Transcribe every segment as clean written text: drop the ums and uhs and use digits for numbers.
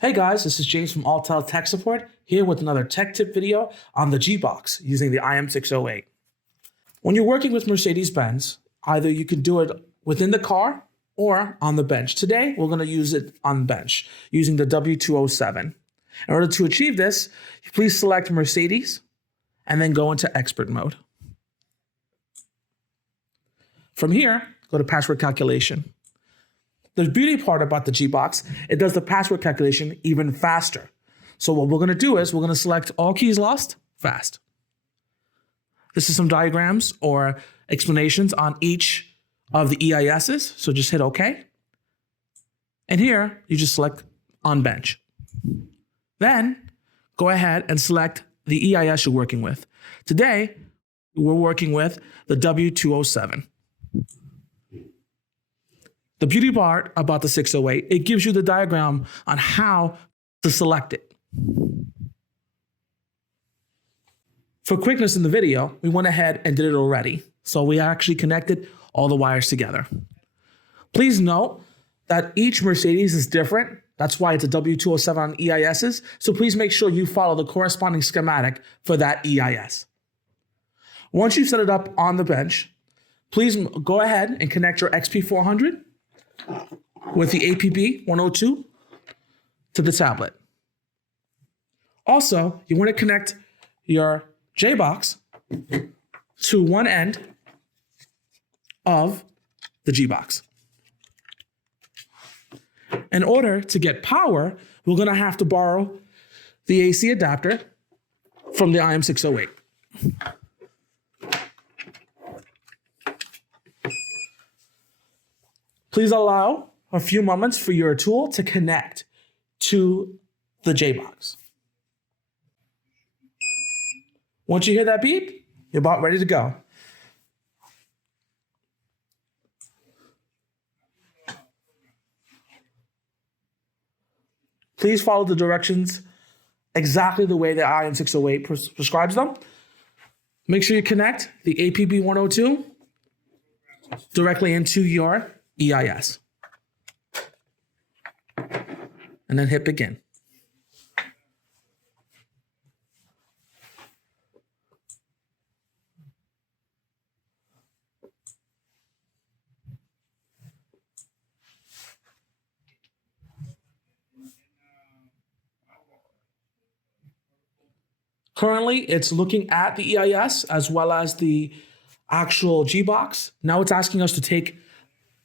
Hey guys, this is James from Autel Tech Support, here with another tech tip video on the G-Box using the IM608. When you're working with Mercedes-Benz, either you can do it within the car or on the bench. Today, we're going to use it on bench using the W207. In order to achieve this, please select Mercedes and then go into expert mode. From here, go to password calculation. The beauty part about the G-Box, it does the password calculation even faster. So what we're going to do is we're going to select all keys lost, fast. This is some diagrams or explanations on each of the EISs. So just hit OK. And here, you just select on bench. Then go ahead and select the EIS you're working with. Today, we're working with the W207. The beauty part about the 608, it gives you the diagram on how to select it. For quickness in the video, we went ahead and did it already. So we actually connected all the wires together. Please note that each Mercedes is different. That's why it's a W207 on EISs. So please make sure you follow the corresponding schematic for that EIS. Once you set it up on the bench, please go ahead and connect your XP400 with the APB 102 to the tablet. Also, you want to connect your J-Box to one end of the G-Box. In order to get power, we're going to have to borrow the AC adapter from the IM608. Please allow a few moments for your tool to connect to the J-Box. Once you hear that beep, you're about ready to go. Please follow the directions exactly the way the IM608 prescribes them. Make sure you connect the APB 102 directly into your EIS. And then hit begin. Currently, it's looking at the EIS as well as the actual G-Box. Now it's asking us to take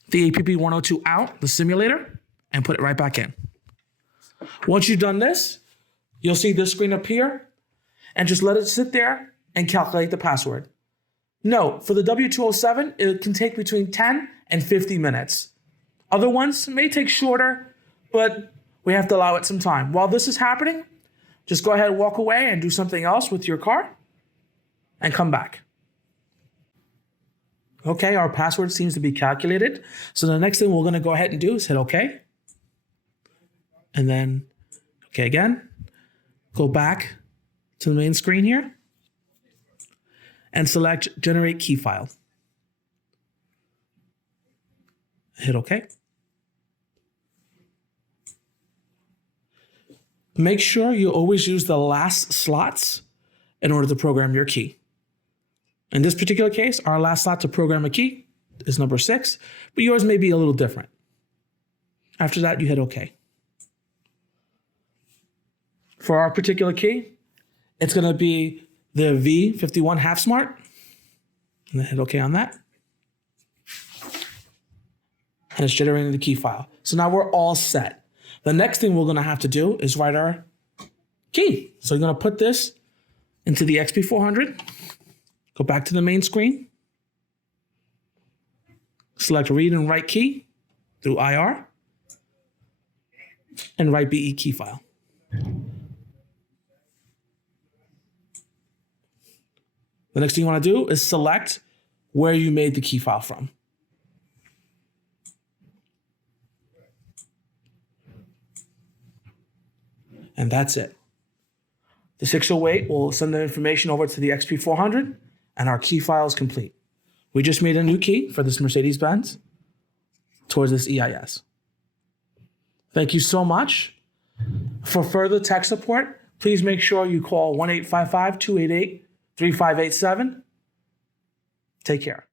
the APB 102 out, the simulator, and put it right back in. Once you've done this, you'll see this screen appear, and just let it sit there and calculate the password. Note, for the W207, it can take between 10 and 50 minutes. Other ones may take shorter, but we have to allow it some time. While this is happening, just go ahead and walk away and do something else with your car and come back. Okay, our password seems to be calculated. So the next thing we're going to go ahead and do is hit OK. And then OK again. Go back to the main screen here and select Generate Key File. Hit OK. Make sure you always use the last slots in order to program your key. In this particular case, our last slot to program a key is number 6, but yours may be a little different. After that, you hit OK. For our particular key, it's going to be the V51 Half Smart. And then hit OK on that. And it's generating the key file. So now we're all set. The next thing we're going to have to do is write our key. So you're going to put this into the XP400. Go back to the main screen. Select Read and Write Key through IR. And write BE key file. The next thing you want to do is select where you made the key file from. And that's it. The 608 will send the information over to the XP400, and our key file is complete. We just made a new key for this Mercedes-Benz towards this EIS. Thank you so much. For further tech support, please make sure you call 1-855-288-3587. Take care.